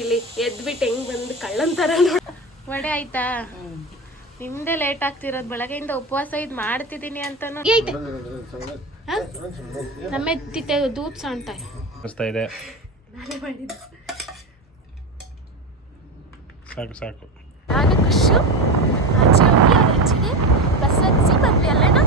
ಇಲ್ಲಿ ಎದ್ಬಿಟ್ಟು ಹೆಂಗ್ ಬಂದು ಕಳ್ಳಂತರ ವಡೆ ಆಯ್ತಾ? ನಿಮ್ದೇ ಲೇಟ್ ಆಗ್ತಿರೋದು. ಬೆಳಗ್ಗೆಯಿಂದ ಉಪವಾಸ ಇದು ಮಾಡ್ತಿದ್ದೀನಿ ಅಂತಾನು ನಮ್ಮೆತ್ತಿತ್ತೆ ದೂದ್ ಸಾಣ್ತಾ ಇದೆ. ನಾನೇ ಮಾಡಿದ್ದು. ಸಾಕು ಸಾಕು. ನಾನು ಖುಷು ಆಚೆ ಹೋಗಿ ಅವ್ರ ಹೆಚ್ಚಿಗೆ ಬಸ್ ಹಚ್ಚಿ ಬಂದ್ವಿ ಅಲ್ಲೇನ.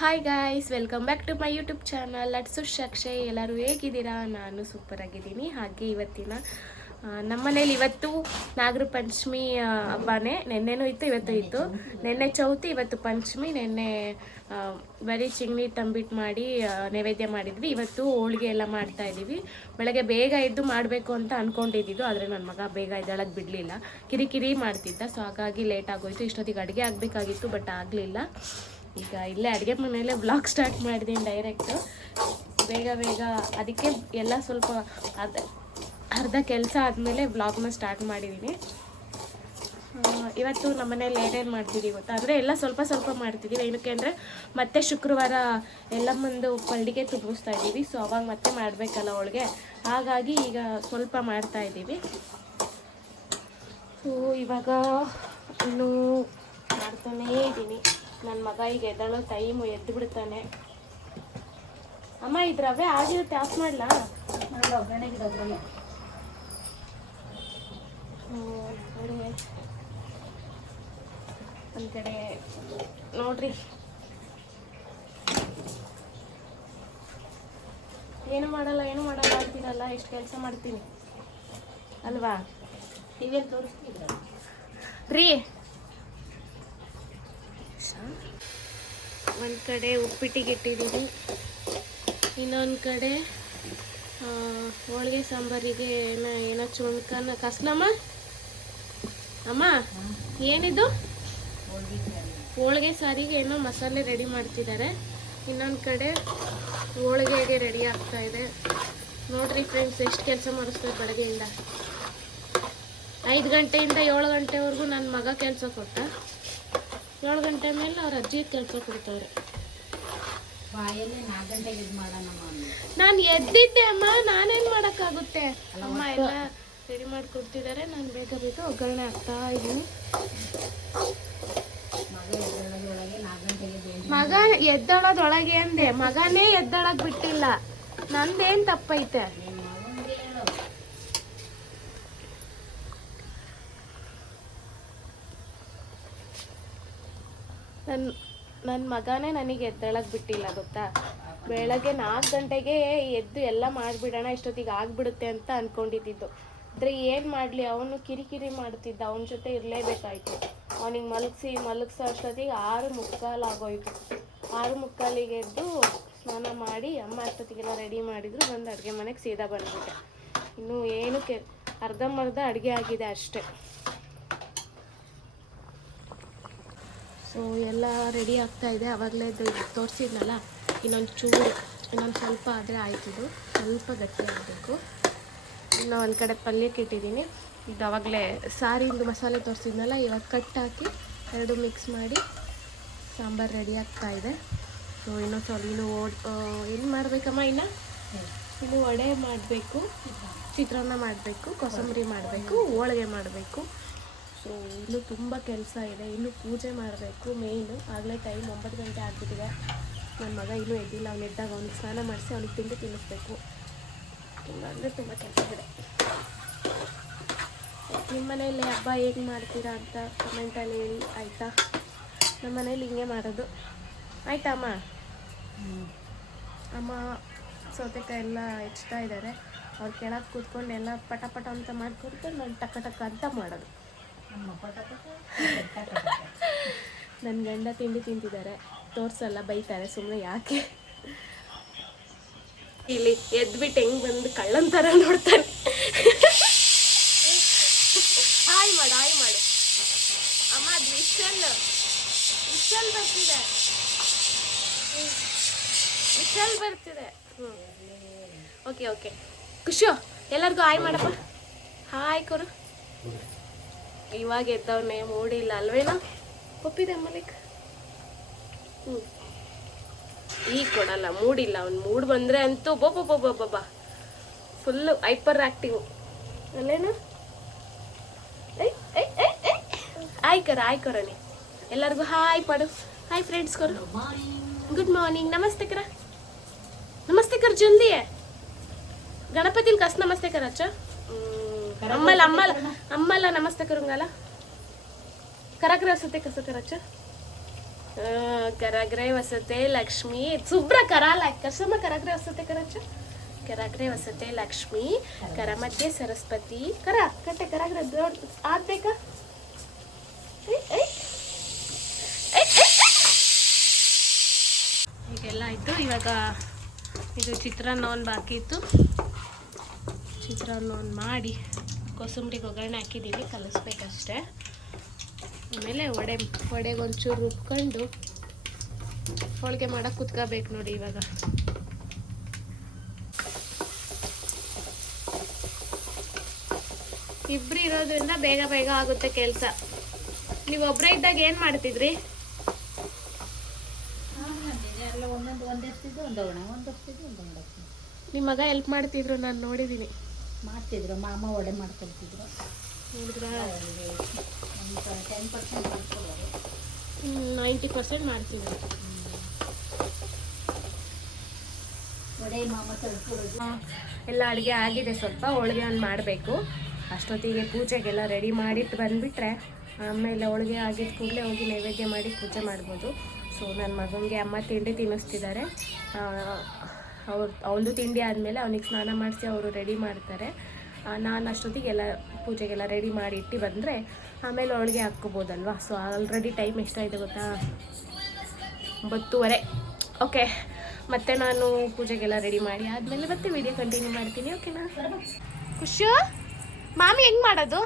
Hi guys, welcome back to my YouTube channel it's Akshay. ಎಲ್ಲರೂ ಹೇಗಿದ್ದೀರಾ? ನಾನು ಸೂಪರ್ ಆಗಿದ್ದೀನಿ. ಹಾಗೆ ಇವತ್ತಿನ ನಮ್ಮನೇಲಿ ಇವತ್ತು ನಾಗರ ಪಂಚಮಿ ಹಬ್ಬನೇ. ನೆನ್ನೆನೂ ಇತ್ತು, ಇವತ್ತು ಇತ್ತು. ನೆನ್ನೆ ಚೌತಿ, ಇವತ್ತು ಪಂಚಮಿ. ನೆನ್ನೆ ಬರೀ ಚಿಂಗ್ನಿ ತಂಬಿಟ್ಟು ಮಾಡಿ ನೈವೇದ್ಯ ಮಾಡಿದ್ವಿ. ಇವತ್ತು ಹೋಳಿಗೆ ಎಲ್ಲ ಮಾಡ್ತಾ ಇದ್ದೀವಿ. ಬೆಳಗ್ಗೆ ಬೇಗ ಎದ್ದು ಮಾಡಬೇಕು ಅಂತ ಅಂದ್ಕೊಂಡಿದ್ದು, ಆದರೆ ನನ್ನ ಮಗ ಬೇಗ ಎದ್ದೇಳಕ್ಕೆ ಬಿಡಲಿಲ್ಲ, ಕಿರಿಕಿರಿ ಮಾಡ್ತಿದ್ದ. ಸೊ ಹಾಗಾಗಿ ಲೇಟ್ ಆಗೋಯ್ತು. ಇಷ್ಟೊತ್ತಿಗೆ ಅಡುಗೆ ಆಗಬೇಕಾಗಿತ್ತು, ಬಟ್ ಆಗಲಿಲ್ಲ. ಈಗ ಇಲ್ಲೇ ಅಡುಗೆ ಮನೆಯಲ್ಲೇ ವ್ಲಾಗ್ ಸ್ಟಾರ್ಟ್ ಮಾಡಿದ್ದೀನಿ ಡೈರೆಕ್ಟು. ಬೇಗ ಬೇಗ ಅದಕ್ಕೆ ಎಲ್ಲ ಸ್ವಲ್ಪ ಅರ್ಧ ಕೆಲಸ ಆದಮೇಲೆ ವ್ಲಾಗ್ನ ಸ್ಟಾರ್ಟ್ ಮಾಡಿದ್ದೀನಿ. ಇವತ್ತು ನಮ್ಮ ಮನೇಲಿ ಏನೇನು ಮಾಡ್ತಿದ್ದೀವಿ ಗೊತ್ತಾ? ಅಂದರೆ ಎಲ್ಲ ಸ್ವಲ್ಪ ಸ್ವಲ್ಪ ಮಾಡ್ತಿದ್ದೀವಿ. ಏನಕ್ಕೆ ಅಂದರೆ ಮತ್ತೆ ಶುಕ್ರವಾರ ಎಲ್ಲ ಮುಂದೆ ಪಲ್ಡಿಗೆ ತುಂಬಿಸ್ತಾ ಇದ್ದೀವಿ. ಸೊ ಅವಾಗ ಮತ್ತೆ ಮಾಡಬೇಕಲ್ಲ ಹೋಳಿಗೆ, ಹಾಗಾಗಿ ಈಗ ಸ್ವಲ್ಪ ಮಾಡ್ತಾ ಇದ್ದೀವಿ. ಸೊ ಇವಾಗ ಇನ್ನೂ ಮಾಡ್ತಾನೇ ಇದ್ದೀನಿ. ನನ್ನ ಮಗ ಈಗ ಎದ್ದಳೋ ಟೈಮು, ಎದ್ದು ಬಿಡ್ತಾನೆ. ಅಮ್ಮ ಇದು ರವೆ ಆಗಿರುತ್ತೆ, ಆಫ್ ಮಾಡಲಾ? ಒಂದು ಕಡೆ ನೋಡ್ರಿ, ಏನು ಮಾಡಲ್ಲ ಅಂತೀರಲ್ಲ, ಎಷ್ಟು ಕೆಲಸ ಮಾಡ್ತೀನಿ ಅಲ್ವಾ? ಟಿವಿಯಲ್ಲಿ ತೋರಿಸ್ತಿದ್ರ ರೀ. ಒಂದು ಕಡೆ ಉಪ್ಪಿಟ್ಟಿಗೆ ಇಟ್ಟಿದ್ದೀನಿ, ಇನ್ನೊಂದು ಕಡೆ ಹೋಳಿಗೆ ಸಾಂಬಾರಿಗೆ ಏನೋ ಚುಣ್ಕನ ಕಸ್ನಮ್ಮ. ಅಮ್ಮ ಏನಿದು? ಹೋಳಿಗೆ ಸಾರಿಗೆ ಏನೋ ಮಸಾಲೆ ರೆಡಿ ಮಾಡ್ತಿದ್ದಾರೆ. ಇನ್ನೊಂದು ಕಡೆ ಹೋಳಿಗೆಗೆ ರೆಡಿ ಆಗ್ತಾ ಇದೆ. ನೋಡ್ರಿ ಫ್ರೆಂಡ್ಸ್, ಎಷ್ಟು ಕೆಲಸ ಮಾಡಿಸ್ತಾರೆ ಬೆಳಗ್ಗೆಯಿಂದ. 5 ಗಂಟೆಯಿಂದ 7 ಗಂಟೆವರೆಗೂ ನನ್ನ ಮಗ ಕೆಲಸ ಕೊಟ್ಟ. 7 ಗಂಟೆ ಮೇಲೆ ಅವ್ರ ಅಜ್ಜಿ ಕೆಲಸ ಕೊಡ್ತಾರೆ. ನಾನು ಎದ್ದಿದ್ದೆ ಅಮ್ಮ, ನಾನೇನು ಮಾಡೋಕ್ಕಾಗುತ್ತೆ? ಅಮ್ಮ ಎಲ್ಲ ರೆಡಿ ಮಾಡಿಕೊಡ್ತಿದ್ದಾರೆ. ನಾನು ಬೇಗ ಬೇಗ ಒಗ್ಗರಣೆ ಹಾಕ್ತಾ ಇದ್ದೀನಿ. ಮಗ ಎದ್ದೊಳದೊಳಗೆ ಅಂದೆ, ಮಗನೇ ಎದ್ದೊಳಗೆ ಬಿಟ್ಟಿಲ್ಲ. ನಂದೇನು ತಪ್ಪೈತೆ? ನನ್ನ ಮಗನೇ ನನಗೆ ಎದ್ದೇಳಕ್ಕೆ ಬಿಟ್ಟಿಲ್ಲ ಗೊತ್ತಾ? ಬೆಳಗ್ಗೆ 4 ಗಂಟೆಗೆ ಎದ್ದು ಎಲ್ಲ ಮಾಡಿಬಿಡೋಣ, ಇಷ್ಟೊತ್ತಿಗೆ ಆಗಿಬಿಡುತ್ತೆ ಅಂತ ಅಂದ್ಕೊಂಡಿದ್ದು. ಆದರೆ ಏನು ಮಾಡಲಿ, ಅವನು ಕಿರಿಕಿರಿ ಮಾಡ್ತಿದ್ದ. ಅವನ ಜೊತೆ ಇರಲೇಬೇಕಾಯ್ತು. ಅವನಿಗೆ ಮಲಗಿಸೋ ಅಷ್ಟೊತ್ತಿಗೆ 6:45 ಆಗೋಯ್ತು. 6:45ಗೆ ಎದ್ದು ಸ್ನಾನ ಮಾಡಿ ಅಮ್ಮ ಅಷ್ಟೊತ್ತಿಗೆಲ್ಲ ರೆಡಿ ಮಾಡಿದ್ರು. ಬಂದು ಅಡುಗೆ ಮನೆಗೆ ಸೀದಾ ಬಂದ್ಬಿಟ್ಟೆ. ಇನ್ನೂ ಏನಕ್ಕೆ ಅರ್ಧಂಬರ್ಧ ಅಡುಗೆ ಆಗಿದೆ ಅಷ್ಟೆ. ಸೊ ಎಲ್ಲ ರೆಡಿ ಆಗ್ತಾ ಇದೆ. ಆವಾಗಲೇ ತೋರಿಸಿದ್ನಲ್ಲ, ಇನ್ನೊಂದು ಸ್ವಲ್ಪ ಆದರೆ ಆಯ್ತಿದ್ದು. ಸ್ವಲ್ಪ ಗಟ್ಟಿ ಆಗಬೇಕು. ಇನ್ನು ಒಂದು ಕಡೆ ಪಲ್ಯಕ್ಕೆ ಇಟ್ಟಿದ್ದೀನಿ. ಇದು ಆವಾಗಲೇ ಸಾರಿಂದು ಮಸಾಲೆ ತೋರಿಸಿದ್ನಲ್ಲ, ಇವಾಗ ಕಟ್ ಹಾಕಿ 2 ಮಿಕ್ಸ್ ಮಾಡಿ ಸಾಂಬಾರು ರೆಡಿ ಆಗ್ತಾ ಇದೆ. ಸೊ ಇನ್ನೂ ಏನು ಮಾಡಬೇಕಮ್ಮ? ಇನ್ನು ವಡೆ ಮಾಡಬೇಕು, ಚಿತ್ರಾನ್ನ ಮಾಡಬೇಕು, ಕೋಸಂಬರಿ ಮಾಡಬೇಕು, ಹೋಳಿಗೆ ಮಾಡಬೇಕು. ಸೊ ಇನ್ನೂ ತುಂಬ ಕೆಲಸ ಇದೆ. ಇನ್ನೂ ಪೂಜೆ ಮಾಡಬೇಕು ಮೇಯ್ನು. ಆಗಲೇ ಟೈಮ್ 9 ಗಂಟೆ ಆಗಿಬಿಟ್ಟಿದೆ. ನನ್ನ ಮಗ ಇನ್ನೂ ಎದ್ದಿಲ್ಲ. ಅವ್ನು ಎದ್ದಾಗ ಅವ್ನಿಗೆ ಸ್ನಾನ ಮಾಡಿಸಿ ಅವ್ನಿಗೆ ತಿನ್ನಿಸ್ಬೇಕು. ತುಂಬ ಅಂದರೆ ತುಂಬ ಕೆಲಸ ಇದೆ. ನಿಮ್ಮ ಮನೆಯಲ್ಲಿ ಹಬ್ಬ ಹೇಗೆ ಮಾಡ್ತೀರಾ ಅಂತ ಕಮೆಂಟಲ್ಲಿ ಹೇಳಿ, ಆಯಿತಾ? ನಮ್ಮ ಮನೇಲಿ ಹಿಂಗೆ ಮಾಡೋದು. ಆಯಿತಾ ಅಮ್ಮ? ಅಮ್ಮ ಸೌತೆಕಾಯಿ ಎಲ್ಲ ಹೆಚ್ಚ್ತಾ ಇದ್ದಾರೆ. ಅವ್ರು ಕೆಳಗೆ ಕೂತ್ಕೊಂಡು ಎಲ್ಲ ಪಟ ಪಟ ಅಂತ ಮಾಡಿಕೊಡ್ತಾರೆ. ನಾನು ಟಕ ಟಕ ಅಂತ ಮಾಡೋದು. ನನ್ನ ಗಂಡ ತಿಂಡಿ ತಿಂತಿದ್ದಾರೆ, ತೋರಿಸಲ್ಲ, ಬೈತಾರೆ. ಸುಮ್ಮನೆ ಯಾಕೆ? ಇಲ್ಲಿ ಎದ್ಬಿಟ್ಟು ಹೆಂಗ್ ಬಂದು ಕಳ್ಳಂತರ ನೋಡ್ತಾನೆ. ಹಾಯ್ ಮಾಡು ಅಮ್ಮ. ಅದು ವಿಶಲ್ ಬರ್ತಿದೆ. ಓಕೆ ಖುಷು, ಎಲ್ಲರಿಗೂ ಹಾಯ್ ಮಾಡಪ್ಪ. ಹಾಯ್ ಕೊರು. ಇವಾಗ ಎದ್ದವನ್ನೇ, ಮೂಡಿಲ್ಲ ಅಲ್ವೇನೋ? ಒಪ್ಪಿದೆ ಮಲಿಕ್. ಈಗ ಕೊಡಲ್ಲ, ಮೂಡಿಲ್ಲ. ಅವ್ನು ಮೂಡ್ ಬಂದರೆ ಅಂತೂ ಬೊಬ್ಬ ಫುಲ್ಲು ಹೈಪರ್ ಆ್ಯಕ್ಟಿವ್ ಅಲ್ಲೇನು. ಆಯ್ ಕರಣಿ ಎಲ್ಲರಿಗೂ ಹಾಯ್ ಪಡು. ಹಾಯ್ ಫ್ರೆಂಡ್ಸ್ ಕರು. Good morning. ನಮಸ್ತೆ कर जल्दी है. गणपति कस नमस्ते कर. अच्छा अम्माला नमस्ते करूंगा. कराग्रे वसते कसं करायचं. कराग्रे वसते लक्ष्मी सुब्रा कराला कसं मग कराग्रे वसते करायचं. कराग्रे वसते लक्ष्मी करामध्ये सरस्वती करा कटे कराग्रे आत दे का. ಈಗೆಲ್ಲ ಆಯಿತು. ಇವಾಗ ಇದು ಚಿತ್ರಾನ್ನವನ್ನು ಬಾಕಿ ಇತ್ತು. ಚಿತ್ರಾನ್ನವನ್ನು ಮಾಡಿ ಕೋಸಂಬರಿಗೆ ಒಗ್ಗರಣೆ ಹಾಕಿದ್ದೀವಿ, ಕಲಿಸ್ಬೇಕಷ್ಟೆ. ಆಮೇಲೆ ವಡೆಗೆ ಒಂಚೂರು ರುಬ್ಕೊಂಡು ಹೋಳಿಗೆ ಮಾಡೋಕೆ ಕುತ್ಕೋಬೇಕು ನೋಡಿ. ಇವಾಗ ಇಬ್ಬರು ಇರೋದ್ರಿಂದ ಬೇಗ ಆಗುತ್ತೆ ಕೆಲಸ. ನೀವು ಒಬ್ಬರೇ ಇದ್ದಾಗ ಏನು ಮಾಡ್ತಿದ್ರಿ? ನಿಮ್ಮ ಮಗ ಹೆಲ್ಪ್ ಮಾಡ್ತಿದ್ರು, ನಾನು ನೋಡಿದ್ದೀನಿ. ಮಾಡ್ತಿದ್ರು, ಮಾಮ ಒಡೆ ಮಾಡ್ಕೊಳ್ತಿದ್ರು. ನೋಡಿದ್ರಾ? 10% 90% ಮಾಡ್ತಿದ್ರು. ಒಡೆ ಮಾಮ ತಳ್ಕೊಡೋದು. ಎಲ್ಲ ಅಡುಗೆ ಆಗಿದೆ, ಸ್ವಲ್ಪ ಹೋಳಿಗೆ ಒಂದು ಮಾಡಬೇಕು. ಅಷ್ಟೊತ್ತಿಗೆ ಪೂಜೆಗೆಲ್ಲ ರೆಡಿ ಮಾಡಿಟ್ಟು ಬಂದುಬಿಟ್ರೆ ಆಮೇಲೆ ಹೋಳಿಗೆ ಆಗಿದ್ದ ಕೂಡಲೇ ಹೋಗಿ ನೈವೇದ್ಯ ಮಾಡಿ ಪೂಜೆ ಮಾಡ್ಬೋದು. ಸೊ ನನ್ನ ಮಗನಿಗೆ ಅಮ್ಮ ತಿಂಡಿ ತಿನ್ನಿಸ್ತಿದ್ದಾರೆ. ಅವನದು ತಿಂಡಿ ಆದಮೇಲೆ ಅವನಿಗೆ ಸ್ನಾನ ಮಾಡಿಸಿ ಅವರು ರೆಡಿ ಮಾಡ್ತಾರೆ. ನಾನು ಅಷ್ಟೊತ್ತಿಗೆಲ್ಲ ಪೂಜೆಗೆಲ್ಲ ರೆಡಿ ಮಾಡಿ ಇಟ್ಟು ಬಂದರೆ ಆಮೇಲೆ ಹೋಳಿಗೆ ಹಾಕ್ಕೋಬೋದಲ್ವ. ಸೊ ಆಲ್ರೆಡಿ ಟೈಮ್ ಎಷ್ಟಾಯಿದೆ ಗೊತ್ತಾ? 9:30. ಓಕೆ, ಮತ್ತೆ ನಾನು ಪೂಜೆಗೆಲ್ಲ ರೆಡಿ ಮಾಡಿ ಆದಮೇಲೆ ಮತ್ತೆ ವಿಡಿಯೋ ಕಂಟಿನ್ಯೂ ಮಾಡ್ತೀನಿ. ಓಕೆನಾ? ಖುಷು ಮಾಮಿ ಹೆಂಗೆ ಮಾಡೋದು?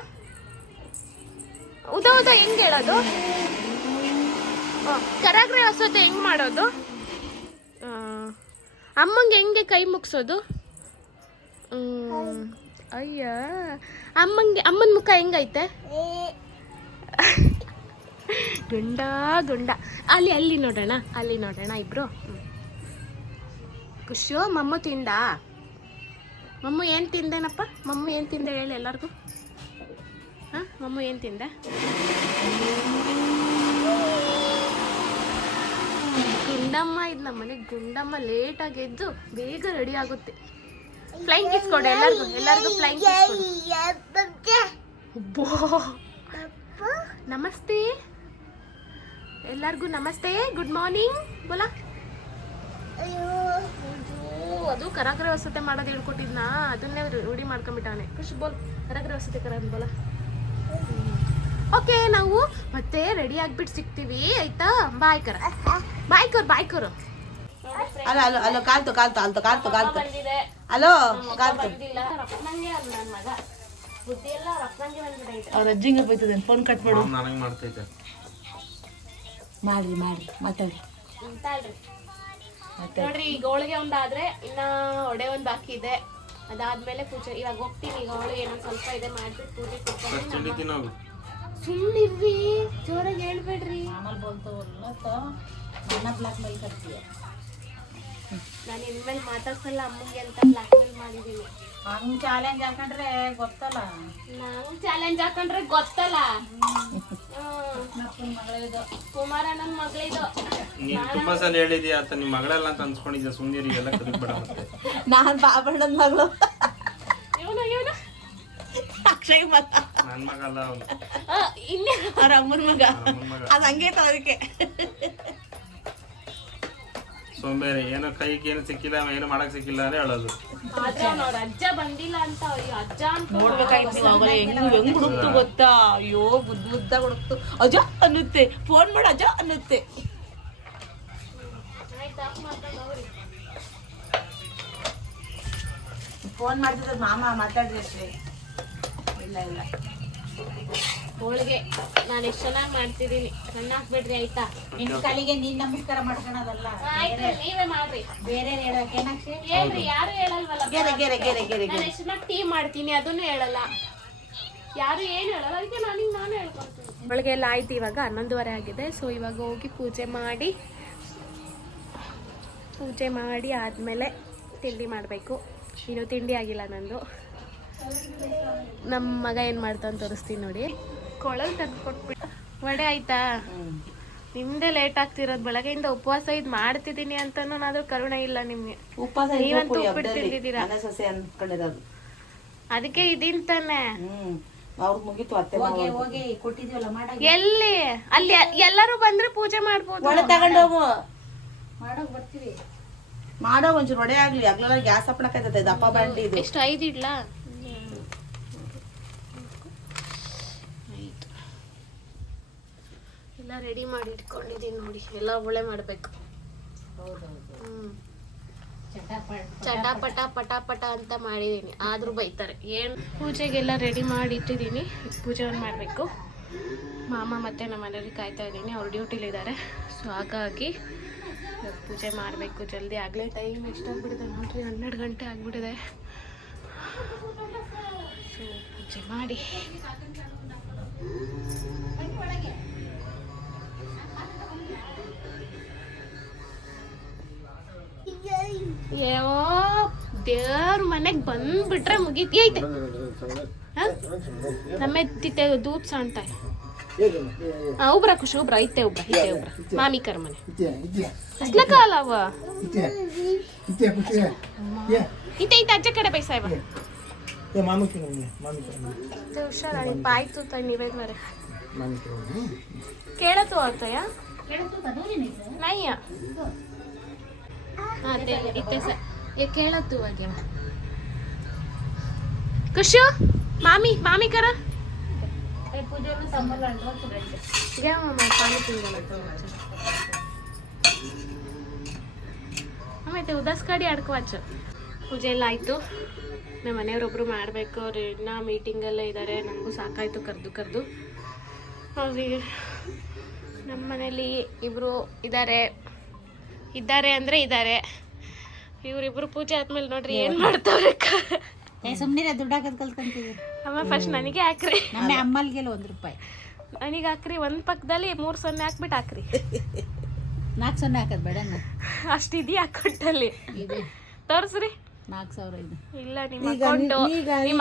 ಉದ ಹೆಂಗೆ ಹೇಳೋದು? ಕರಾಗ್ರೆ ಹೊಸತೆ ಹೆಂಗೆ ಮಾಡೋದು? ಅಮ್ಮಂಗೆ ಹೆಂಗೆ ಕೈ ಮುಗಿಸೋದು? ಅಯ್ಯ, ಅಮ್ಮನ ಮುಖ ಹೆಂಗೈತೆ? ಗುಂಡ ಅಲ್ಲಿ ನೋಡೋಣ ಇಬ್ರು. ಖುಷು ಮಮ್ಮು ತಿಂದ? ಮಮ್ಮು ಏನು ತಿಂದೇನಪ್ಪ? ಮಮ್ಮು ಏನು ತಿಂದೆ ಹೇಳಿ ಎಲ್ಲರಿಗೂ. ಹಾಂ, ಮಮ್ಮು ಏನು ತಿಂದೆ? ಗುಂಡಮ್ಮ ಇದು ನಮ್ಮನೆ ಗುಂಡಮ್ಮ. ಲೇಟಾಗಿ ಎದ್ದು ಬೇಗ ರೆಡಿ ಆಗುತ್ತೆ. ಫ್ಲೈಂಗ್ ಕಿಸ್ ಕೊಡು ಎಲ್ಲರಿಗೂ ಫ್ಲೈಂಗ್ ಕಿಸ್ ಕೊಡು. ನಮಸ್ತೆ ಎಲ್ಲರಿಗೂ, ನಮಸ್ತೆ, ಗುಡ್ ಮಾರ್ನಿಂಗ್ ಬೋಲಾ. ಅದು ಕರಾಗ್ರೆ ವಸತೆ ಮಾಡೋದು ಹೇಳ್ಕೊಟ್ಟಿದ್ನಾ, ಅದನ್ನೇ ರೂಢಿ ಮಾಡ್ಕೊಂಬಿಟ್ಟವನೆ. ಖುಷಿ ಬೋಲ್ ಕರಾಗ್ರೆ ವಸತೆ ಬೋಲಾ. ಓಕೆ, ನಾವು ಮತ್ತೆ ರೆಡಿ ಆಗ್ಬಿಟ್ಟು ಸಿಗ್ತೀವಿ ಆಯ್ತಾ? ಬಾಯ್ ಕರ. ಅಲೋ ಕಾಲ್ತು ಅಲೋ ಕಾಲ್ತು. ಅವ್ರ ಅಜ್ಜಿಂಗೆ ಬೈತದೆ. ಫೋನ್ ಕಟ್ ಮಾಡು. ನನಗೆ ಮಾಡ್ತೈತೆ. ಮಾಡಿ ಮಾತಾಡಿ. ನೋಡ್ರಿ, ಈಗ ಹೋಳಿಗೆ ಒಂದಾದ್ರೆ ಇನ್ನ ಒಡೆ ಒಂದು ಬಾಕಿ ಇದೆ. ಅದಾದ್ಮೇಲೆ ಪೂಜೆ. ಇವಾಗ ಹೋಗ್ತೀನಿ. ಈಗ ಹೋಳಿಗೆ ಏನೋ ಸ್ವಲ್ಪ ಇದೆ, ಮಾಡ್ಬಿಟ್ಟು ಪೂಜೆ ಕೊಡ್ತೀನಿ. ಸುಮ್ಮನಿರ್ರಿ, ಜೋರಾಗಿ ಹೇಳ್ಬೇಡ್ರಿ. ನಾನು ಇನ್ಮೇಲೆ ಮಾತಾಡ್ಸಲ್ಲ ಅಮ್ಮಂಗೆ ಅಂತ ಬ್ಲಾಕ್ ಮೇಲ್ ಮಾಡಿದೀನಿ. ಹಂಗ್ ಚಾಲೆಂಜ್ ಹಾಕೊಂಡ್ರೆ ಗೊತ್ತಲ್ಲ. ಕುಮಾರಣ್ಣನ ಮಗಳಿದು. ನೀನ್ ತುಂಬಾ ಸಲ ಹೇಳಿದ್ಯಾ ಅಂತ. ನಿಮ್ಮ ಮಗಳೆಲ್ಲ ಅಂತ ಅನ್ಸ್ಕೊಂಡಿದ್ಯಾ? ಸುಮ್ಮನೆ ಎಲ್ಲ ಕದಕ್ಬೇಡ. ಮತ್ತೆ ನಾನ್ ಬಾಬಣ್ಣನ ಮಗಳು. ಇವನು ಅಕ್ಷಯ್ ಮಗ. ನನ್ನ ಮಗ ಅಲ್ಲ ಅವನು. ಇನ್ನೇ ಅವ್ರ ಅಮ್ಮನ ಮಗ. ಅದು ಹಂಗೆ ಅದಕ್ಕೆ ಸೋಂಬೇರಿ. ಏನೋ ಕೈಗೆ ಏನು ಸಿಕ್ಕಿಲ್ಲ, ಏನು ಮಾಡಕ್ ಸಿಕ್ಕಿಲ್ಲ ಅಂದ್ರೆ ಹೇಳೋದು. ಅಜ್ಜ ಬಂದಿಲ್ಲ ಅಂತ. ಅಜ್ಜ ಅಂತ ನೋಡ್ಬೇಕಾಯ್ತು. ಹೆಂಗ್ ಹುಡುಕ್ತು ಗೊತ್ತಾ? ಅಯ್ಯೋ ಬುದ್ಧ ಹುಡುಕ್ತು. ಅಜ್ಜ ಅನ್ನುತ್ತೆ, ಫೋನ್ ಮಾಡು ಅಜ್ಜ ಅನ್ನುತ್ತೆ. ಫೋನ್ ಮಾಡ್ತಿದ್ದ ಮಾಮ ಮಾತಾಡಿದ್ರೆ ಅಷ್ಟೇ. ಇಲ್ಲ ಹೋಳಿಗೆ ನಾನು ಎಷ್ಟು ಚೆನ್ನಾಗಿ ಮಾಡ್ತಿದ್ದೀನಿ. ಸಣ್ಣ ಹಾಕ್ಬಿಡ್ರಿ ಆಯ್ತಾ? ನಿನ್ ಕಾಲಿಗೆ ನೀನ್ ನಮಸ್ಕಾರ ಮಾಡ್ಕೊಳೋದಲ್ಲ. ಆಯ್ತು, ನೀವೇ ಮಾಡ್ರಿ. ಬೇರೆ ಹೇಳಕ್ಕೆ ಹೇಳ್ರಿ, ಯಾರು ಹೇಳಲ್ವಲ್ಲ. ಗೆರೆ ನಾನು ಎಷ್ಟು ಚೆನ್ನಾಗಿ ಟೀ ಮಾಡ್ತೀನಿ ಅದನ್ನು ಹೇಳಲ್ಲ, ಯಾರು ಏನು ಹೇಳಲ್ಲ. ಅದಕ್ಕೆ ನಾನು ಹೇಳ್ಕೊಡ್ತೀನಿ. ಹೋಳಿಗೆ ಎಲ್ಲ ಆಯ್ತು. ಇವಾಗ 11:30 ಆಗಿದೆ. ಸೊ ಇವಾಗ ಹೋಗಿ ಪೂಜೆ ಮಾಡಿ ಪೂಜೆ ಮಾಡಿ ಆದಮೇಲೆ ತಿಂಡಿ ಮಾಡಬೇಕು. ಇನ್ನೂ ತಿಂಡಿ ಆಗಿಲ್ಲ ನಂದು. ನಮ್ಮ ಮಗ ಏನು ಮಾಡ್ತಾನೆ ತೋರಿಸ್ತೀನಿ ನೋಡಿ. ಕೊಳಲ್ ತಂದು ಕೊಟ್ಬಿಟ್ಟು ವಡೆ ಆಯ್ತಾ? ನಿಮ್ದೇ ಲೇಟ್ ಆಗ್ತಿರೋದು. ಬೆಳಗ್ಗೆಯಿಂದ ಉಪವಾಸ ಇದು ಮಾಡ್ತಿದ್ದೀನಿ ಅಂತನೂ ಆದ್ರೂ ಕರುಣೆ ಇಲ್ಲ ನಿಮ್ಗೆ. ಉಪವಾಸ ನೀವಂತೂ ಉಪ್ಪಿಟ್ಟು ತಿಂದಿದ್ದೀರಾ. ಸೊಸೆ ಅನ್ಕೊಂಡಿರೋದು ಅದಕ್ಕೆ ಇದೀನ್ ತಾನೆ. ಅವ್ರಿಗೆ ಮುಗಿತು ಅತ್ತೆ ಹೋಗಿ ಕೊಟ್ಟಿದ್ವಲ್ಲ ಎಲ್ಲಿ ಅಲ್ಲಿ ಎಲ್ಲರೂ ಬಂದ್ರೆ ಪೂಜೆ ಮಾಡ್ಬೋದು. ಒಡೆ ತಗೊಂಡೋಗು ಮಾಡೋಕ್ ಬರ್ತೀವಿ. ಮಾಡೋ ಒಂಚೂರು ಒಡೆ ಆಗ್ಲಿ. ಆಗ್ಲೆಲ್ಲ ಗ್ಯಾಸ್ ಹಪ್ಪಣಕೈತದೆ ದಪ್ಪ ಬಂಡಿ ಇದು. ಎಷ್ಟು 5 ಇಡ್ಲಾ? ಎಲ್ಲ ರೆಡಿ ಮಾಡಿ ಇಟ್ಕೊಂಡಿದ್ದೀನಿ ನೋಡಿ. ಎಲ್ಲ ಒಳ್ಳೆ ಮಾಡಬೇಕು. ಚಟಾಪಟ ಪಟಾಪಟ ಅಂತ ಮಾಡಿದ್ದೀನಿ. ಆದರೂ ಬೈತಾರೆ. ಏನು ಪೂಜೆಗೆಲ್ಲ ರೆಡಿ ಮಾಡಿ ಇಟ್ಟಿದ್ದೀನಿ. ಪೂಜೆಯನ್ನು ಮಾಡಬೇಕು. ಮಾಮ ಮತ್ತು ನಮ್ಮ ಮನೆಯವ್ರಿಗೆ ಕಾಯ್ತಾ ಇದ್ದೀನಿ. ಅವ್ರು ಡ್ಯೂಟಿಲಿದ್ದಾರೆ. ಸೊ ಹಾಗಾಗಿ ಪೂಜೆ ಮಾಡಬೇಕು ಜಲ್ದಿ. ಆಗಲೇ ಟೈಮ್ ಎಷ್ಟಾಗ್ಬಿಟ್ಟಿದೆ ನೋಡ್ರಿ, 12 ಗಂಟೆ ಆಗಿಬಿಟ್ಟಿದೆ. ಸೊ ಪೂಜೆ ಮಾಡಿ ದೇವ್ರ ಮನೆಗೆ ಬಂದ್ಬಿಟ್ರೆ ಮುಗೀತಿ ಐತೆ. ನಮ್ಮ ಎತ್ತಿತ್ತೆ ದೂತ್ ಸಾಣ್ತ ಉಬ್ರ ಖುಷಿ ಉಬ್ರ ಐತೆ ಉಬ್ರ ಐತೆ ಉಬ್ರ ಮಾಮಿ ಕರ್ ಮನೆ ಅಸ್ಲ ಕಾಲ ಅವ ಇತ್ತೆ ಐತೆ ಅಜ್ಜ ಕಡೆ ಬೈಸಾಯವ ಹುಷಾರಾಗಿ ಪಾಯ್ತು ನೀವೇದ್ ಮರೆ ಕೇಳತ್ತು ಆತಯ ನಯ್ಯ ಅದೇ ಇತ್ತೆ ಸ ಕೇಳತ್ತು ಹಾಗೆ ಖುಷು ಮಾಮಿ ಮಾಮಿ ಕರ ಆಮೇಲೆ ಉದಾಸ್ ಕಡಿ ಆಡ್ಕೋವಾಚು. ಪೂಜೆ ಎಲ್ಲ ಆಯಿತು. ನಮ್ಮ ಮನೆಯವ್ರೊಬ್ರು ಮಾಡಬೇಕು. ಅವ್ರು ಇನ್ನೂ ಮೀಟಿಂಗಲ್ಲೇ ಇದ್ದಾರೆ. ನನಗೂ ಸಾಕಾಯಿತು ಕರೆದು ಅವ್ರಿಗೆ. ನಮ್ಮ ಮನೇಲಿ ಇಬ್ಬರು ಇದ್ದಾರೆ ಅಂದರೆ ಇದ್ದಾರೆ. ಇವರಿಬ್ರು ಪೂಜೆ ಆದ್ಮೇಲೆ ನೋಡ್ರಿ ಏನು ಮಾಡ್ತಾವ್ರೆ. ಸುಮ್ಮನೆ ದುಡ್ಡು ಹಾಕೋದು ಕಲ್ತ್ಕೊಂತೀವಿ. ಅಮ್ಮ ಫಸ್ಟ್ ನನಗೆ ಹಾಕ್ರಿ. ನಮ್ಮ ಅಮ್ಮಲ್ಗೆಲ್ಲ ₹1. ನನಗೆ ಹಾಕ್ರಿ. ಒಂದು ಪಕ್ಕದಲ್ಲಿ 3 ಹಾಕ್ಬಿಟ್ಟು ಹಾಕ್ರಿ. 4 ಹಾಕೋದು ಬೇಡ. ಅಷ್ಟಿದೆಯಾ ಅಕೌಂಟಲ್ಲಿ? ತೋರಿಸ್ರಿ. 4,000 ಇದೆ. ಇಲ್ಲ ನಿಮ್ಮ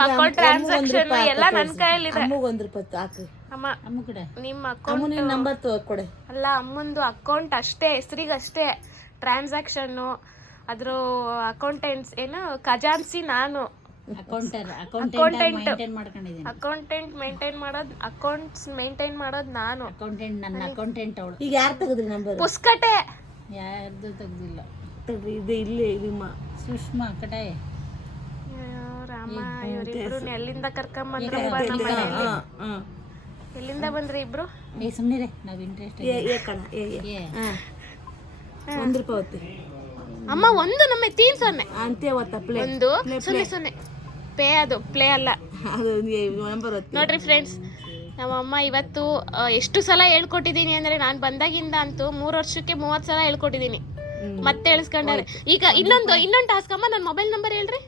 ಅಕೌಂಟ್ ಟ್ರಾನ್ಸಾಕ್ಷನ್ ಎಲ್ಲ ನನ್ನ ಕೈಯಲ್ಲಿದೆ. ₹1 ಹಾಕಿ ಅಮ್ಮ ಅಮ್ಮ ಕಡೆ ನಿಮ್ಮ ಅಕೌಂಟ್ ನಂಬರ್ ಕೊಡೆ. ಅಲ್ಲ ಅಮ್ಮಂದು ಅಕೌಂಟ್ ಅಷ್ಟೇ, ಹೆಸರಿಗಷ್ಟೇ ಟ್ರಾನ್ಸಾಕ್ಷನ್ನು. ಅದ್ರ ಅಕೌಂಟೆಂಟ್ಸ್ ಏನು ಖಜಾನ್ಸಿ ನಾನು. ಅಕೌಂಟೆಂಟ್ ಮೇಂಟೈನ್ ಮಾಡೋದು, ಅಕೌಂಟ್ಸ್ ಮೇಂಟೈನ್ ಮಾಡೋದು ನಾನು. ನನ್ನ ಅಕೌಂಟೆಂಟ್ ಅವಳು. ಈಗ ಯಾರು ತೆಗೆದ್ರಿ ನಂಬರ್? ಪುಸ್ಕಟೆ ಯಾರ್ದು ತೆಗ್ದಿಲ್ಲ. ಇದು ಇಲ್ಲಿ ನಿಮ್ಮ ಸುಷ್ಮಾ ಕಡೆ. ರಾಮ ಇವರಿಬ್ರು ಎಲ್ಲಿಂದ ಕರ್ಕೊಂಬಂದ್ರಪ್ಪ ನಮ್ಮ ಮನೆಯಲ್ಲಿ? ಎಲ್ಲಿಂದ ಬಂದ್ರಿ ಇಬ್ರು? ಸುಮ್ಮನೆ ನಾವು ಇಂಟ್ರೆಸ್ಟ್ ₹1 ಅಮ್ಮ. ಒಂದು ನಮ್ಮ 3 ಅಂತೆ ಒಂದು 0 ಪೇ. ಅದು ಪ್ಲೇ ಅಲ್ಲ ನೋಡ್ರಿ ಫ್ರೆಂಡ್ಸ್. ನಮ್ಮಮ್ಮ ಇವತ್ತು ಎಷ್ಟು ಸಲ ಹೇಳ್ಕೊಟ್ಟಿದ್ದೀನಿ ಅಂದರೆ, ನಾನು ಬಂದಾಗಿಂದ ಅಂತೂ 3 ವರ್ಷಕ್ಕೆ 30 ಸಲ ಹೇಳ್ಕೊಟ್ಟಿದ್ದೀನಿ. ಮತ್ತೆ ಹೇಳಿಸ್ಕೊಂಡಾರೆ. ಈಗ ಇನ್ನೊಂದು ಟಾಸ್ಕ್ ಅಮ್ಮ. ನನ್ನ ಮೊಬೈಲ್ ನಂಬರ್ ಹೇಳ್ರಿ.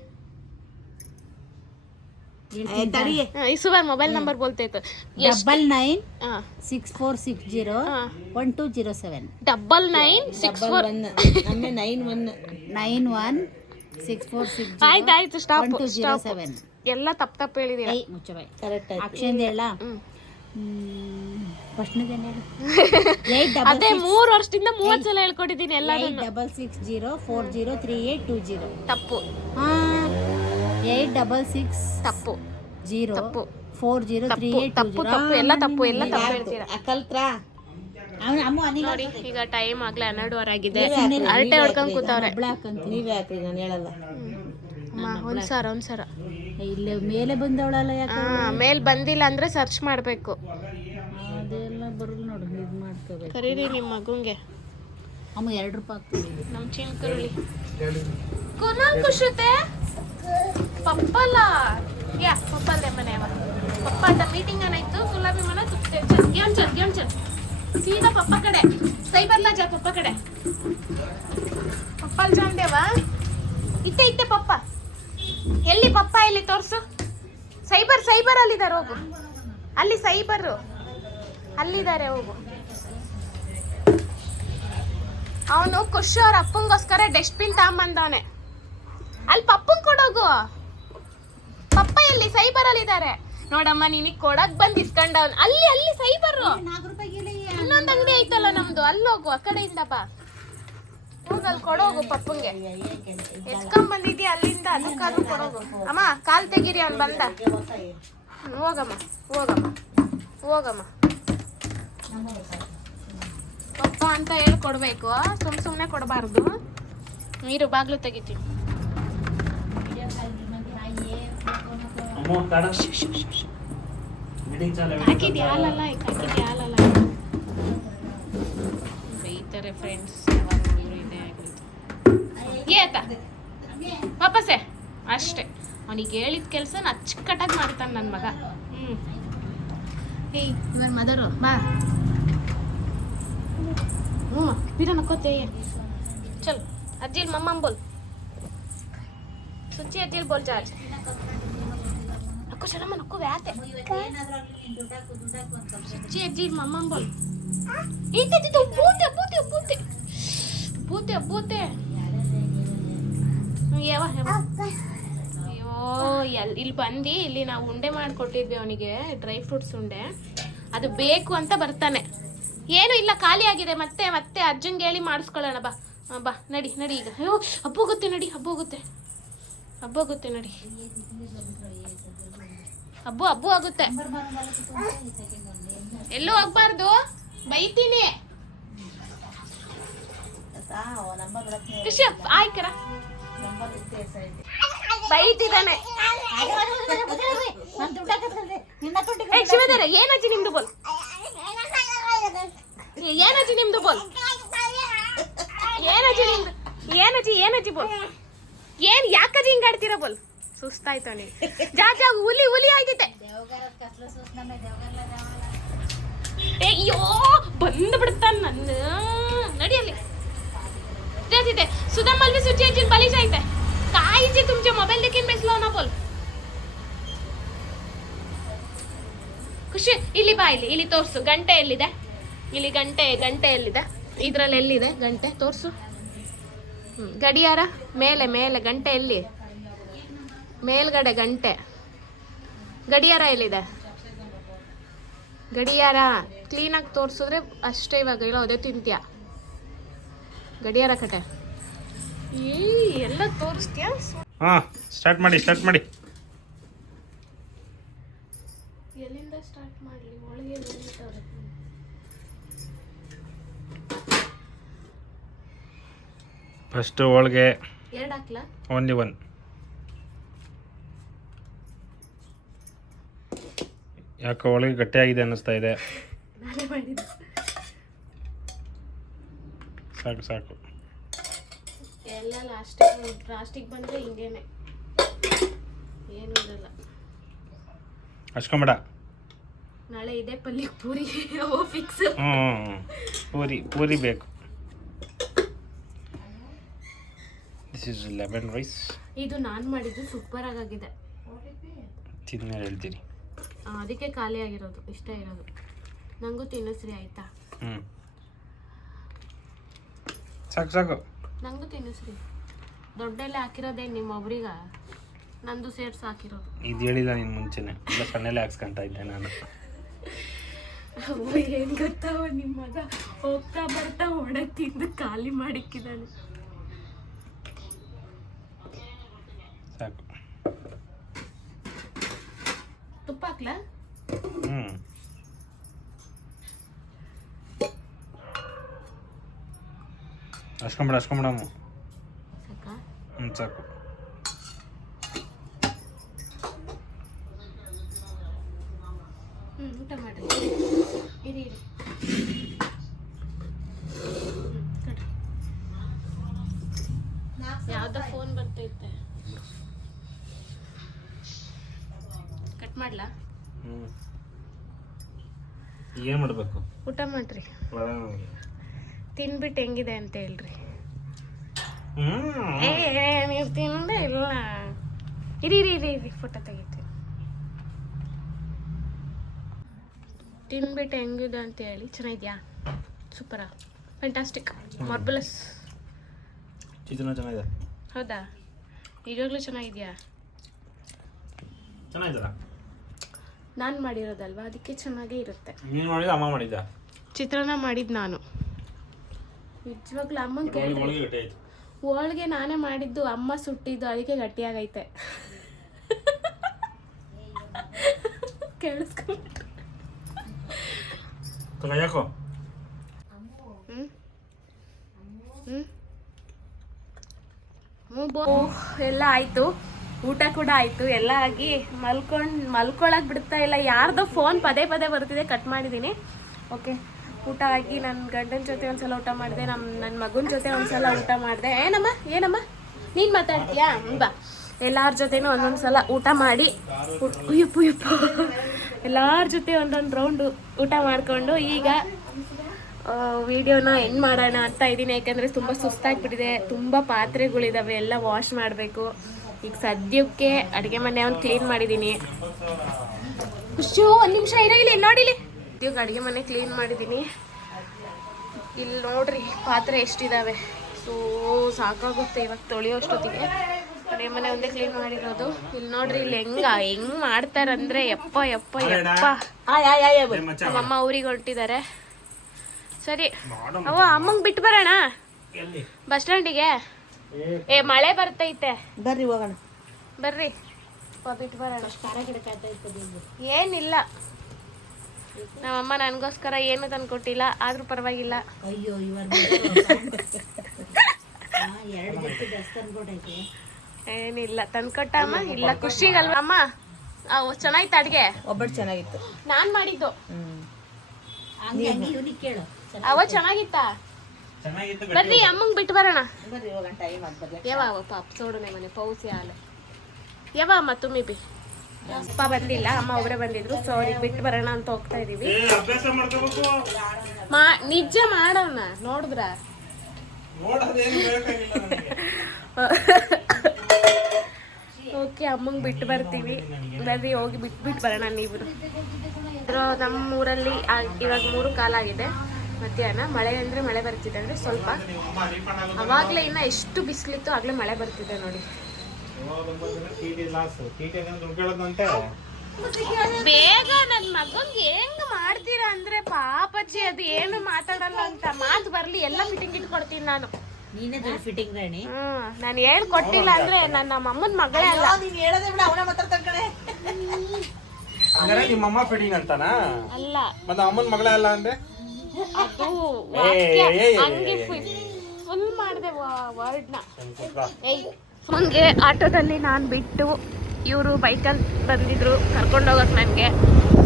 ಸುವರ್ ಮೊಬೈಲ್ ನಂಬರ್ ಬೋಲ್ತಾ ಇತ್ತು. 9964601207. 996491916460. ಆಯ್ತು ಸ್ಟಾಪ್. ಎಲ್ಲ ತಪ್ಪು ಹೇಳಿದೀರಾ. ಅಕ್ಷಯಂದ ಹೇಳ ಅದೇ 3 ವರ್ಷದಿಂದ 30 ಸಲ ಹೇಳ್ಕೊಟ್ಟಿದ್ದೀನಿ ಎಲ್ಲ. 8660403820 ತಪ್ಪು. 8660 ತಪ್ಪು. 403820 ತಪ್ಪು ಎಲ್ಲ ತಪ್ಪು ಹೇಳ್ತೀರಾ. ನೋಡಿ ಈಗ ಟೈಮ್ ಆಗ್ಲೇ 12:15 ಆಗಿದೆ. ಅರಟೆ ಹೊಡ್ಕೊಂಡ್ ಕೂತವ್ರೆ. ನೀವೇ ಹಾಕ್ರಿ, ನಾನು ಹೇಳಲ್ಲ. ಒಂದ್ಸರ ಇಲ್ಲೇ ಮೇಲೆ ಬಂದವಳಲ್ಲ. ಯಾಕೆ ಮೇಲ್ ಬಂದಿಲ್ಲ ಅಂದ್ರೆ ಸರ್ಚ್ ಮಾಡ್ಬೇಕು. ಅದೆಲ್ಲ ಬರಲ್ಲ ನೋಡು. ಇದು ಮಾಡ್ಕೋಬೇಕು. ಕರೀರಿ ನಿಮ್ಮ ಮಗುಂಗೆ. ಅಮ್ಮ ₹2 ಹಾಕ್ತೀವಿ. ನಮ್ಮ ಚಿನ್ಕರುಳಿ ಕುನಾಲ್ ಖುಷತೆ ಪಪ್ಪಲ್ಲ ಯಾ ಪಪ್ಪಲ್ದೆ ಮನೆಯವ. ಪಪ್ಪ ಅಂತ ಮೀಟಿಂಗ್ ಏನಾಯ್ತು. ಗುಲಾಬಿ ಮನೆ ಚಲ್ ಸೀದಾ ಪಪ್ಪ ಕಡೆ. ಸೈಬರ್ಲ ಜಾ ಪಪ್ಪ ಕಡೆ. ಪಪ್ಪಲ್ ಜಾಂದೇವಾ ಇತ್ತೆ ಪಪ್ಪ. ಎಲ್ಲಿ ಪಪ್ಪ ಎಲ್ಲಿ ತೋರ್ಸು. ಸೈಬರ್ ಅಲ್ಲಿದ್ದಾರೆ. ಹೋಗು ಅಲ್ಲಿ ಅಲ್ಲಿದ್ದಾರೆ. ಹೋಗು. ಅವನು ಖುಷಿ ಅವ್ರ ಅಪ್ಪಂಗೋಸ್ಕರ ಡಸ್ಟ್ಬಿನ್ ತಗೊಂಬಂದವನೆ. ಅಲ್ಲಿ ಪಪ್ಪಂಗ್ ಕೊಡೋಗು. ಪಪ್ಪ ಎಲ್ಲಿ ಸೈಬರಲ್ಲಿ ಇದ್ದಾರೆ ನೋಡಮ್ಮ. ನಿನಗೆ ಕೊಡಕ್ ಬಂದ್ ಇಸ್ಕೊಂಡವನ್. ಅಲ್ಲಿ ಸೈಬರು ಇನ್ನೊಂದ್ ಅಂಗಡಿ ಐತಲ್ಲ ನಮ್ದು, ಅಲ್ಲಿ ಹೋಗು. ಆ ಕಡೆಯಿಂದ ಬಾ, ಹೋಗ ಅಲ್ಲಿ ಕೊಡೋಗು. ಪಪ್ಪಂಗೆ ಎತ್ಕೊಂಡ್ ಬಂದಿದ್ಯಾ ಅಲ್ಲಿಂದ, ಅದಕ್ಕಾದ್ರೂ ಕೊಡೋಗು. ಅಮ್ಮ ಕಾಲ್ ತೆಗೀರಿ, ಅವ್ನು ಬಂದ. ಹೋಗಮ್ಮ ಹೋಗಮ್ಮ ಹೋಗಮ್ಮ. ಪಪ್ಪ ಅಂತ ಹೇಳಿ ಕೊಡ್ಬೇಕು, ಸುಮ್ನೆ ಕೊಡಬಾರ್ದು. ನೀರು ಬಾಗ್ಲು ತೆಗಿತೀನಿ. ಹಾಕಿದ್ಯಾ ಹಾಲಲ್ಲ, ಹಾಲಲ್ಲ. ಬೈತಾರೆ ಫ್ರೆಂಡ್ಸ್, ಯಾವಾಗ ನೋಡಿದ್ರು ಇದೇ ಆಗಿರುತ್ತೆ. ಏತ ವಾಪಸ್ಸೆ ಅಷ್ಟೇ. ಅವನಿಗೆ ಹೇಳಿದ ಕೆಲಸ ಅಚ್ಚುಕಟ್ಟಾಗಿ ಮಾಡ್ತಾನೆ ನನ್ನ ಮಗ. ಏಯ್ ಇವರ್ ಮದರು ಬಾ. बिना नकोते ये चल अज्जिल मम्मा बोल सुच्ची अज्जिल बोल जा आज नको चला मैं नको व्याते सुच्ची अज्जिल मम्मा बोल इते तो बूते बूते बूते बूते बूते येवा ಅಯ್ಯೋ ಇಲ್ಲಿ ಬಂದು ಇಲ್ಲಿ ನಾವು ಉಂಡೆ ಮಾಡಿಕೊಟ್ಟಿದ್ವಿ ಅವನಿಗೆ, ಡ್ರೈ ಫ್ರೂಟ್ಸ್ ಉಂಡೆ. ಅದು ಬೇಕು ಅಂತ ಬರ್ತಾನೆ. ಏನು ಇಲ್ಲ, ಖಾಲಿ ಆಗಿದೆ. ಮತ್ತೆ ಮತ್ತೆ ಅಜ್ಜಂಗೆ ಹೇಳಿ ಮಾಡಿಸ್ಕೊಳ್ಳೋಣ. ಬಾ ಬಾ ನಡಿ ನಡಿ ಈಗ. ಅಯ್ಯೋ ಹಬ್ಬೋಗುತ್ತೆ ನಡಿ, ಹಬ್ಬೋಗುತ್ತೆ ನಡಿ. ಹಬ್ಬು ಆಗುತ್ತೆ. ಎಲ್ಲೂ ಹೋಗ್ಬಾರ್ದು, ಬೈತೀನಿ. ಖುಷಿ ಆಯ್ಕರ ಬೈತಿದ್ದಾನೆ. ಶಿವಧರ ಏನಜ್ಜಿ ನಿಮ್ದು ಬೋಲ್, ಏನಜ್ಜಿ ನಿಮ್ದು ಬೋಲ್, ಏನಜ್ಜಿ ಬೋಲ್, ಏನ್ ಯಾಕಜ್ಜಿ ಹಿಂಗಾಡ್ತೀರ ಬೋಲ್. ಸುಸ್ತಾಯ್ತು ಅವನಿಗೆ. ಜಾ ಹುಲಿ ಆಯ್ತೈತೆ. ಅಯ್ಯೋ ಬಂದು ಬಿಡ್ತಾನ ನನ್ನ. ನಡಿಯಲ್ಲಿ सुधा मल भी सुची अजिन बली जाते काय जी तुमचे मोबाईल देखील बेसलो ना बोल. ಖುಷಿ ಇಲ್ಲಿ ಬಾ, ಇಲ್ಲಿ ತೋರ್ಸು. ಗಂಟೆ ಎಲ್ಲಿದೆ? ಇಲ್ಲಿ ಗಂಟೆ ಎಲ್ಲಿದೆ? ಇದ್ರಲ್ಲಿ ಎಲ್ಲಿದೆ ಗಂಟೆ? ತೋರ್ಸು. ಗಡಿಯಾರ ಮೇಲೆ ಗಂಟೆ ಎಲ್ಲಿ? ಮೇಲ್ಗಡೆ ಗಂಟೆ. ಗಡಿಯಾರ ಎಲ್ಲಿದೆ? ಗಡಿಯಾರ ಕ್ಲೀನಾಗಿ ತೋರಿಸಿದ್ರೆ ಅಷ್ಟೇ. ಇವಾಗ ಇಲ್ಲ ಅದೇ ತಿಂತ್ಯಾ ಗಡಿಯಾರ ಕಟ್ಟೆ. ಎಲ್ಲ ತೋರಿಸ್ತೀಯಾ? ಸ್ಟಾರ್ಟ್ ಮಾಡಿ. ಎಲ್ಲಿಂದ ಸ್ಟಾರ್ಟ್ ಮಾಡಲಿ? ಒಳಗೆ ಹೋಗ್ಬಿಟ್ಟವ್ರೆ. ಫಸ್ಟ್ ಒಳಗೆ 2 ಹಾಕ್ಲಾ? ಓನ್ಲಿ 1. ಯಾಕೆ ಒಳಗೆ ಗಟ್ಟಿಯಾಗಿದೆ ಅನ್ನಿಸ್ತಾ ಇದೆ. ನಾನೇ ಮಾಡಿದ್ದು. ಸಾಕು ಎಲ್ಲ ಲಾಸ್ಟಿಗೆ ಬಂದರೆ ಹಿಂಗೇನೆ, ಏನೂ ಇರಲ್ಲ. ಹಚ್ಕೊಂಬೇಡ. ನಾಳೆ ಇದೇ ಪಲ್ಯ ಪೂರಿ ಫಿಕ್ಸ್. ಪೂರಿ ಬೇಕು. This is lemon rice. ಇದು ನಾನು ಮಾಡಿದ್ದು ಸೂಪರ್ ಆಗಿದೆ. ತಿಂದ್ಮೇಲೆ ಹೇಳ್ತೀನಿ. ಅದಕ್ಕೆ ಖಾಲಿ ಆಗಿರೋದು, ಇಷ್ಟ ಇರೋದು. ನನಗೂ ತಿನ್ನಿಸ್ರಿ ಆಯ್ತಾ? ಸಾಕು ನಂಗೂ ತಿನ್ನಿಸ್ರಿ. ದೊಡ್ಡೆಲ್ಲ ಹಾಕಿರೋದೇ ನಿಮ್ಮೊಬ್ರಿಗ, ನಂದು ಸೇರ್ಸಿ ಹಾಕಿರೋದು. ಇದು ಹೇಳಿಲ್ಲ ನೀನು ಮುಂಚೆನೆ, ಇಲ್ಲ ಸಣ್ಣಲ್ಲೇ ಹಾಕ್ಸ್ಕೊಂತ ಇದ್ದೆ ನಾನು. ಏನು ಗೊತ್ತಾವ, ನಿಮ್ಮ ಮಗ ಹೋಗ್ತಾ ಬರ್ತಾ ಒಡೆ ತಿಂದು ಖಾಲಿ ಮಾಡಿಕ್ಕಿದ್ದಾನೆ. ಸಾಕು. ತುಪ್ಪ ಹಾಕ್ಲಾ? ಹಚ್ಕೊಂಬೇಡ. ಸಾಕಾ? ಸಾಕು. ಊಟ ಮಾಡಿ. ಇರಿ ಯಾವ್ದೋ ಫೋನ್ ಬರ್ತೈತೆ, ಕಟ್ ಮಾಡ್ಲಾ? ಏನು ಮಾಡಬೇಕು? ಊಟ ಮಾಡ್ರಿ, ತಿನ್ಬಿಟ್ಟು ಹೆಂಗಿದೆ ಅಂತ ಹೇಳ್ರಿ. ನೀವು ತಿಂದೆ ಇಲ್ಲ. ಇರಿ ಫೋಟೋ ತೆಗಿತೀವಿ. ತಿನ್ಬಿಟ್ಟು ಹೆಂಗಿದೆ ಅಂತ ಹೇಳಿ. ಚೆನ್ನಾಗಿದ್ಯಾ? ಸೂಪರಾ? ಫ್ಯಾಂಟಾಸ್ಟಿಕ್, ಮಾರ್ಬಲಸ್. ಚಿತ್ರಾನ್ನ ಚೆನ್ನಾಗಿದೆ. ಹೌದಾ, ನಿಜವಾಗ್ಲೂ ಚೆನ್ನಾಗಿದೆಯಾ? ಚೆನ್ನಾಗಿದ್ದಲ್ಲ, ನಾನು ಮಾಡಿರೋದಲ್ವಾ, ಅದಕ್ಕೆ ಚೆನ್ನಾಗೇ ಇರುತ್ತೆ. ನೀನು ಮಾಡಿದ ಅಮ್ಮ ಮಾಡಿದ್ದ? ಚಿತ್ರಾನ್ನ ಮಾಡಿದ್ದು ನಾನು. ನಿಜವಾಗ್ಲೂ ಅಮ್ಮಂಗೆ ಕೇಳಿ. ಹೋಳಿಗೆ ನಾನೇ ಮಾಡಿದ್ದು, ಅಮ್ಮ ಸುಟ್ಟಿದ್ದು, ಅದಕ್ಕೆ ಗಟ್ಟಿಯಾಗೈತೆ. ಕೇಳಿಸ್ಕೊಂಡ್ಬಿಟ್ರೆ ಯಾಕೋ ಎಲ್ಲ ಆಯ್ತು, ಊಟ ಕೂಡ ಆಯ್ತು, ಎಲ್ಲ ಆಗಿ ಮಲ್ಕೊಳಕ್ ಬಿಡ್ತಾ ಇಲ್ಲ. ಯಾರ್ದೋ ಫೋನ್ ಪದೇ ಪದೇ ಬರ್ತಿದೆ, ಕಟ್ ಮಾಡಿದ್ದೀನಿ. ಓಕೆ, ಊಟ ಆಗಿ ನನ್ನ ಗಂಡನ ಜೊತೆ ಒಂದ್ಸಲ ಊಟ ಮಾಡಿದೆ, ನನ್ನ ಮಗನ ಜೊತೆ ಒಂದ್ಸಲ ಊಟ ಮಾಡಿದೆ. ಏನಮ್ಮ ನೀನು ಮಾತಾಡ್ತೀಯಾ? ಬಾ, ಎಲ್ಲರ ಜೊತೆನೂ ಒಂದೊಂದ್ಸಲ ಊಟ ಮಾಡಿ ಎಲ್ಲರ ಜೊತೆ ಒಂದೊಂದು ರೌಂಡು ಊಟ ಮಾಡಿಕೊಂಡು ಈಗ ವಿಡಿಯೋನ ಎಂಡ್ ಮಾಡೋಣ ಅಂತ ಇದ್ದೀನಿ. ಯಾಕಂದರೆ ತುಂಬ ಸುಸ್ತಾಗಿಬಿಟ್ಟಿದೆ, ತುಂಬ ಪಾತ್ರೆಗಳಿದ್ದಾವೆ, ಎಲ್ಲ ವಾಶ್ ಮಾಡಬೇಕು. ಈಗ ಸದ್ಯಕ್ಕೆ ಅಡುಗೆ ಮನೆ ಒಂದು ಕ್ಲೀನ್ ಮಾಡಿದ್ದೀನಿ. ಖುಷು ಒಂದು ನಿಮಿಷ ಇಲ್ಲಿ ನೋಡಿಲಿ. ಸದ್ಯಕ್ಕೆ ಅಡುಗೆ ಮನೆ ಕ್ಲೀನ್ ಮಾಡಿದ್ದೀನಿ. ಇಲ್ಲಿ ನೋಡ್ರಿ ಪಾತ್ರೆ ಎಷ್ಟಿದ್ದಾವೆ. ಸೊ ಸಾಕಾಗುತ್ತೆ ಇವಾಗ ತೊಳೆಯೋಷ್ಟೊತ್ತಿಗೆ. ಅಡುಗೆ ಮನೆ ಒಂದೇ ಕ್ಲೀನ್ ಮಾಡಿರೋದು. ಇಲ್ಲಿ ನೋಡ್ರಿ, ಇಲ್ಲಿ ಹೆಂಗ್ ಮಾಡ್ತಾರಂದ್ರೆ ಯಪ್ಪ ನಮ್ಮಮ್ಮ ಊರಿಗೆ ಹೊರಟಿದ್ದಾರೆ. ಸರಿ ಅವ ಅಮ್ಮಂಗೆ ಬಿಟ್ಟು ಬರೋಣ ಬಸ್ ಸ್ಟ್ಯಾಂಡಿಗೆ. ಮಳೆ ಬರ್ತೈತೆ, ಬರ್ರಿ ಹೋಗೋಣ. ಬರ್ರಿ ಬಿಟ್ಟು ಬರೋಣ. ಏನಿಲ್ಲ, ನಮ್ಮಮ್ಮ ನನಗೋಸ್ಕರ ಏನು ತಂದ್ಕೊಟ್ಟಿಲ್ಲ, ಆದ್ರೂ ಪರವಾಗಿಲ್ಲ. ಅಯ್ಯೋ ಏನಿಲ್ಲ ತಂದ್ಕೊಟ್ಟ ಅಮ್ಮ. ಇಲ್ಲ ಖುಷಿಗಲ್ವ ಅಮ್ಮ? ಚೆನ್ನಾಗಿತ್ತು ಅಡ್ಗೆ. ಒಬ್ಬಟ್ಟು ಚೆನ್ನಾಗಿತ್ತು, ನಾನ್ ಮಾಡಿದ್ದು. ಅವ ಚೆನ್ನಾಗಿತ್ತಾ? ಬರ್ರಿ ಅಮ್ಮಂಗ್ ಬಿಟ್ಟು ಬರೋಣ. ಯಾವ ಪಾಪ ಸೋಡನೆ ಮನೆ ಪೌಸಿ ಹಾಲು ಯಾವ ಅಮ್ಮ ತುಮ್ಮಿ ಬಿ ಅಪ್ಪ ಬಂದಿಲ್ಲ, ಅಮ್ಮ ಒಬ್ಬರೇ ಬಂದಿದ್ರು. ಸೊ ಅವ್ರಿಗೆ ಬಿಟ್ಟು ಬರೋಣ ಅಂತ ಹೋಗ್ತಾ ಇದೀವಿ. ನಿಜ ಮಾಡೋಣ, ನೋಡಿದ್ರ ಓಕೆ. ಅಮ್ಮಂಗೆ ಬಿಟ್ಟು ಬರ್ತೀವಿ, ಬರ್ರಿ ಹೋಗಿ ಬಿಟ್ಟು ಬರೋಣ. ನೀವು ನಮ್ಮ ಊರಲ್ಲಿ ಇವಾಗ 3 ಕಾಲಾಗಿದೆ ಮಧ್ಯಾಹ್ನ. ಮಳೆ ಅಂದರೆ ಮಳೆ ಬರ್ತಿದೆ, ಅಂದರೆ ಸ್ವಲ್ಪ. ಅವಾಗಲೇ ಇನ್ನು ಎಷ್ಟು ಬಿಸಿಲಿತ್ತು, ಆಗಲೇ ಮಳೆ ಬರ್ತಿದೆ ನೋಡಿ. ಬೇಗ ನನ್ನ ಮಗಂಗೆ ಹೆಂಗ್ ಮಾಡ್ತೀರಾ ಅಂದ್ರೆ ಪಾಪಚ್ಚಿ, ಅದು ಏನು ಮಾತಾಡಲ್ಲ ಅಂತ ಮಾತು ಬರ್ಲಿ, ಎಲ್ಲ ಫಿಟ್ಟಿಂಗ್ ಇಟ್ಕೊಡ್ತೀನಿ ನಾನು. ಫಿಟ್ಟಿಂಗ್ ರಾಣಿ. ನಾನು ಹೇಳ್ಕೊಟ್ಟಿಲ್ಲ ಅಂದ್ರೆ ನನ್ನ ಅಮ್ಮನ ಮಗಳೇ ಅಲ್ಲ. ನಿಮ್ಮಮ್ಮ ಫಿಟ್ಟಿಂಗ್ ಅಂತಾನ? ಅಲ್ಲ, ಮತ್ತೆ ಅಮ್ಮನ ಮಗಳೇ ಅಲ್ಲ ಅಂದ್ರೆ ಅದು ಹಂಗೆ ಫುಲ್ ಮಾಡಿದೆ ವರ್ಡ್ನ. ಹಂಗೆ ಆಟೋದಲ್ಲಿ ನಾನು ಬಿಟ್ಟು ಇವರು ಬೈಕಲ್ಲಿ ಬಂದಿದ್ರು ಕರ್ಕೊಂಡೋಗಕ್ಕೆ ನನಗೆ.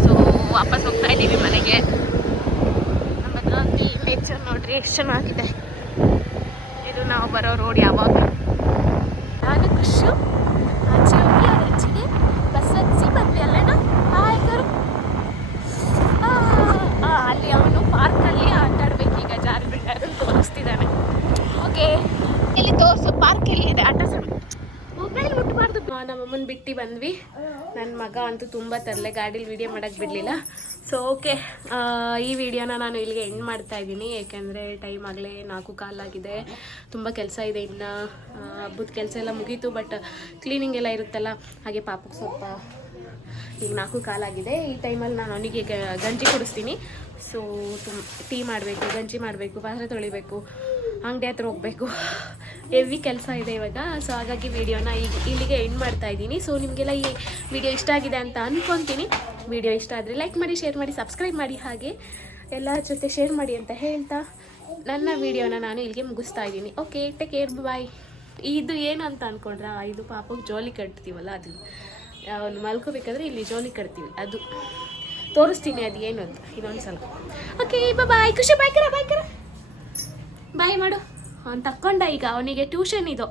ಸೊ ವಾಪಸ್ ಹೋಗ್ತಾ ಇದ್ದೀವಿ ಮನೆಗೆ. ನಮ್ಮ ಹತ್ರ ನೇಚರ್ ನೋಡ್ರಿ ಎಷ್ಟು ಚೆನ್ನಾಗಿದೆ. ಇದು ನಾವು ಬರೋ ರೋಡ್. ಯಾವಾಗ ನಾನು ಖುಷು ಆಚೆ ಹೋಗಿ ಅವ್ರ ಹೆಚ್ಚಿಗೆ ಬಸ್ ಹಚ್ಚಿ ಬಂದ್ವಿ ಅಲ್ಲೇನ. ಅಲ್ಲಿ ಅವನು ಪಾರ್ಕಲ್ಲಿ ಆಟ ಆಡ್ಬೇಕೀಗ, ಜಾರ್ಬಿಟ್ಟು ಅದನ್ನು ತೋರಿಸ್ತಿದ್ದಾನೆ. ಓಕೆ, ಇಲ್ಲಿ ತೋರಿಸು ಪಾರ್ಕ್ ಎಲ್ಲಿದೆ, ಆಟ ಮೊಬೈಲ್ ಮುಟ್ಬಾರ್ದು. ನಮ್ಮಮ್ಮನ ಬಿಟ್ಟು ಬಂದ್ವಿ. ನನ್ನ ಮಗ ಅಂತೂ ತುಂಬ ತರಲೆ, ಗಾಡೀಲಿ ವೀಡಿಯೋ ಮಾಡೋಕ್ಕೆ ಬಿಡಲಿಲ್ಲ. ಸೊ ಓಕೆ, ಈ ವಿಡಿಯೋನ ನಾನು ಇಲ್ಲಿಗೆ ಎಂಡ್ ಮಾಡ್ತಾ ಇದ್ದೀನಿ. ಏಕೆಂದರೆ ಟೈಮ್ ಆಗಲೇ 4 ಆಗಿದೆ. ತುಂಬ ಕೆಲಸ ಇದೆ ಇನ್ನು. ಹಬ್ಬದ ಕೆಲಸ ಎಲ್ಲ ಮುಗೀತು, ಬಟ್ ಕ್ಲೀನಿಂಗ್ ಎಲ್ಲ ಇರುತ್ತಲ್ಲ, ಹಾಗೆ ಪಾಪಕ್ಕೆ ಸ್ವಲ್ಪ ಈಗ 4 ಆಗಿದೆ. ಈ ಟೈಮಲ್ಲಿ ನಾನು ಅವನಿಗೆ ಗಂಜಿ ಕುಡಿಸ್ತೀನಿ. ಸೊ ಟೀ ಮಾಡಬೇಕು, ಗಂಜಿ ಮಾಡಬೇಕು, ಪಾತ್ರೆ ತೊಳಿಬೇಕು, ಅಂಗಡಿ ಹತ್ರ ಹೋಗಬೇಕು, ಹೆವಿ ಕೆಲಸ ಇದೆ ಇವಾಗ. ಸೊ ಹಾಗಾಗಿ ವಿಡಿಯೋನ ಈಗ ಇಲ್ಲಿಗೆ ಎಂಡ್ ಮಾಡ್ತಾ ಇದ್ದೀನಿ. ಸೊ ನಿಮಗೆಲ್ಲ ಈ ವಿಡಿಯೋ ಇಷ್ಟ ಆಗಿದೆ ಅಂತ ಅಂದ್ಕೊತೀನಿ. ವಿಡಿಯೋ ಇಷ್ಟ ಆದರೆ ಲೈಕ್ ಮಾಡಿ, ಶೇರ್ ಮಾಡಿ, ಸಬ್ಸ್ಕ್ರೈಬ್ ಮಾಡಿ, ಹಾಗೆ ಎಲ್ಲರ ಜೊತೆ ಶೇರ್ ಮಾಡಿ ಅಂತ ಹೇಳ್ತಾ ನನ್ನ ವಿಡಿಯೋನ ನಾನು ಇಲ್ಲಿಗೆ ಮುಗಿಸ್ತಾ ಇದ್ದೀನಿ. ಓಕೆ, ಟೇಕ್ ಕೇರ್, ಬಾಯ್. ಇದು ಏನು ಅಂತ ಅಂದ್ಕೊಂಡ್ರಾ? ಇದು ಪಾಪಕ್ಕೆ ಜೋಲಿ ಕಟ್ತೀವಲ್ಲ, ಅದು ಅವನು ಮಲ್ಕೋಬೇಕಾದ್ರೆ ಇಲ್ಲಿ ಜೋಲಿ ಕಟ್ತೀವಿ, ಅದು ತೋರಿಸ್ತೀನಿ ಅದು ಏನು ಅಂತ ಇನ್ನೊಂದು ಸಲ. ಓಕೆ, ಬಾಯ್. ಖುಷಿ ಬಾಯ್ಕರ ಬಾಯ್ ಮಾಡು. ಅವ್ನು ತಕ್ಕೊಂಡ, ಈಗ ಅವನಿಗೆ ಟ್ಯೂಷನ್ ಇದು.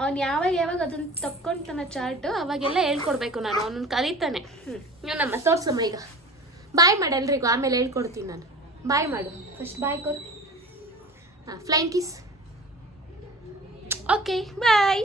ಅವ್ನು ಯಾವಾಗ ಅದನ್ನು ತಕ್ಕೊಂತಾನ ಚಾರ್ಟು, ಅವಾಗೆಲ್ಲ ಹೇಳ್ಕೊಡ್ಬೇಕು ನಾನು. ಅವನನ್ನು ಕಲಿತಾನೆ. ನಮ್ಮ ತೋರ್ಸಮ್ಮ ಈಗ. ಬಾಯ್ ಮಾಡಿ ಎಲ್ರಿಗೂ, ಆಮೇಲೆ ಹೇಳ್ಕೊಡ್ತೀನಿ ನಾನು. ಬಾಯ್ ಮಾಡು ಫಸ್ಟ್, ಬಾಯ್ ಕೊಡು. Flying kiss. ಓಕೆ, ಬಾಯ್.